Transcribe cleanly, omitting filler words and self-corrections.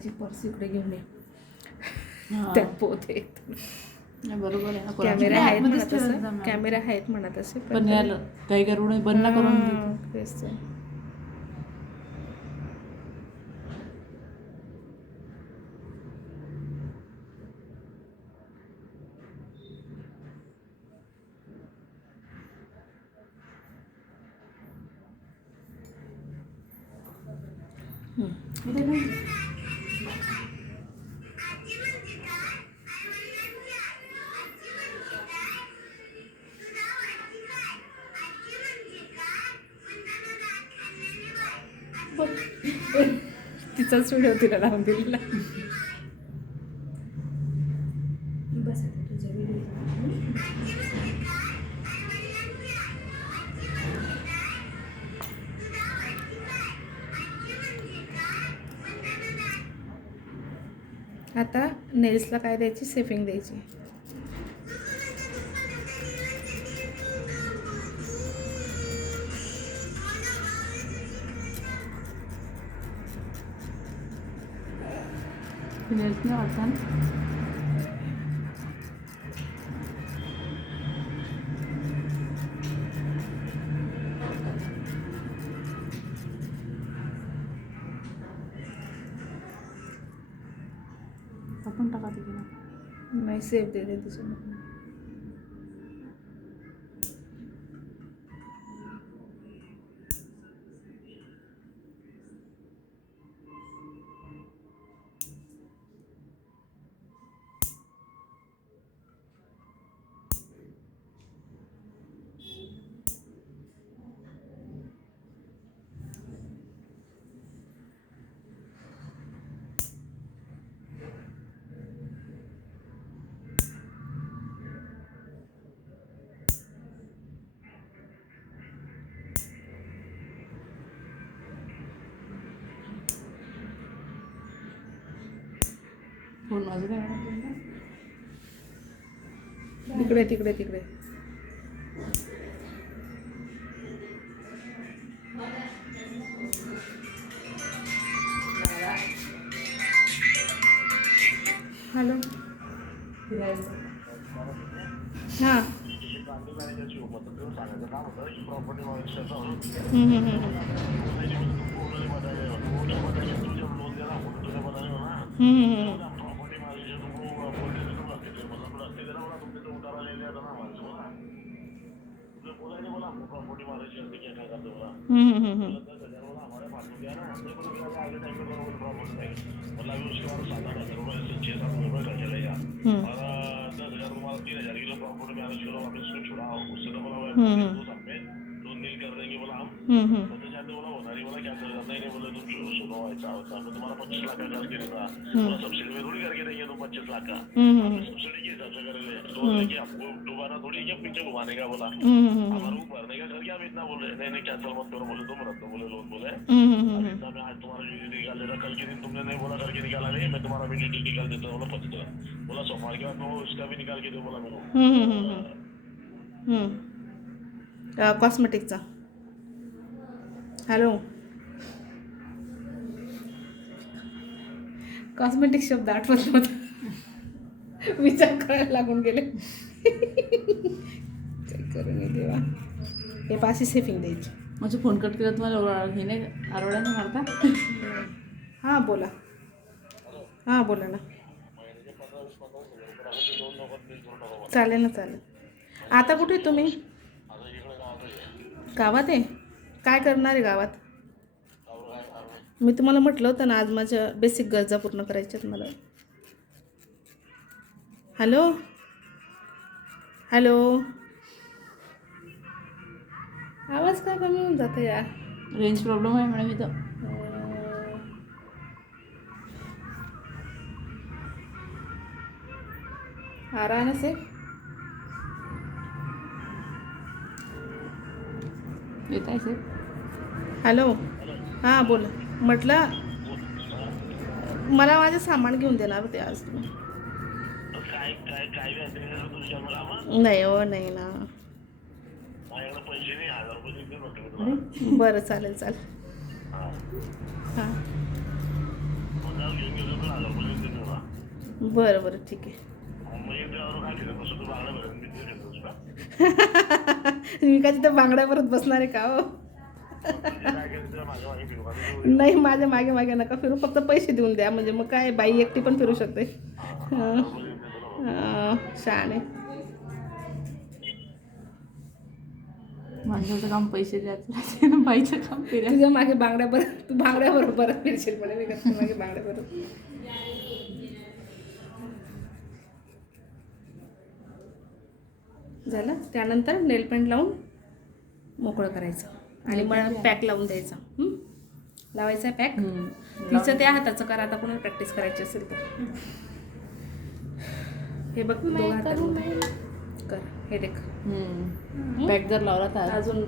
माझी पर्स इकडे घेऊन ये. त्यात पोते बरोबर आहे ना. कॅमेरा आहेत म्हणा तसं, कॅमेरा आहेत म्हणा तसे, पण यार काही करून बंद करून तेच तर. तिचाच व्हिडिओ तिला लावून दिलेला. बस तुझा व्हिडिओ. आता नेल्सला काय द्यायची, सेफिंग द्यायची. नेल्स नाही वाटतं. आपण टाका तिकडे. नाही सेफ दे तिच्या. फोन वाजत आहे. तिकडे तिकडे तिकडे. हॅलो. हां. कॉस्मेटिकचा. हॅलो. कॉस्मेटिक शब्द आठवत नव्हता, विचार करायला लागून गेले. चेक करून देवा. हे पाशी सेफिंग द्यायची. माझा फोन कट केला तुम्हाला हे नाही आरवड्याने मारता. हां बोला. हां बोला ना. चालेल ना चालेल. आता कुठे तुम्ही? गावात आहे. काय करणार आहे गावात? मी तुम्हाला म्हटलं होतं ना आज माझ्या बेसिक गरजा पूर्ण करायच्यात मला. हॅलो. हॅलो. आवाज का कमी होऊन जातो यार? रेंज प्रॉब्लेम आहे मॅडम इथं. आराम से येत आहे सर. हॅलो. हां बोला. म्हटलं मला माझं सामान घेऊन देणार होते आज तुम्ही. नाही हो नाही ना. बरं चालेल चालेल. हां बरं बरं ठीक आहे. मी का तिथं बांगड्या परत बसणार आहे का हो? नाही, माझ्या मागे मागे नका फिरू, फक्त पैसे देऊन द्या, म्हणजे मग काय बाई एकटी पण फिरू शकते. छान आहे. माणसाचं काम पैसे द्यायचं राहते ना, बाईचं काम फिरायचं. तुझ्या मागे बांगड्या परत, तू बांगड्या बरोबर फिरशील, पण मी कसं मागे बांगड्या परत. झालं. त्यानंतर नेल पेंट लावून मोकळं करायचं आणि मग पॅक लावून द्यायचा. लावायचा आहे पॅक. तिचं त्या हाताचं करा, आता कोणाला प्रॅक्टिस करायची असेल तर. हे बघ, दोघं हाताचं कर. हे देख, पॅक जर लावला तर अजून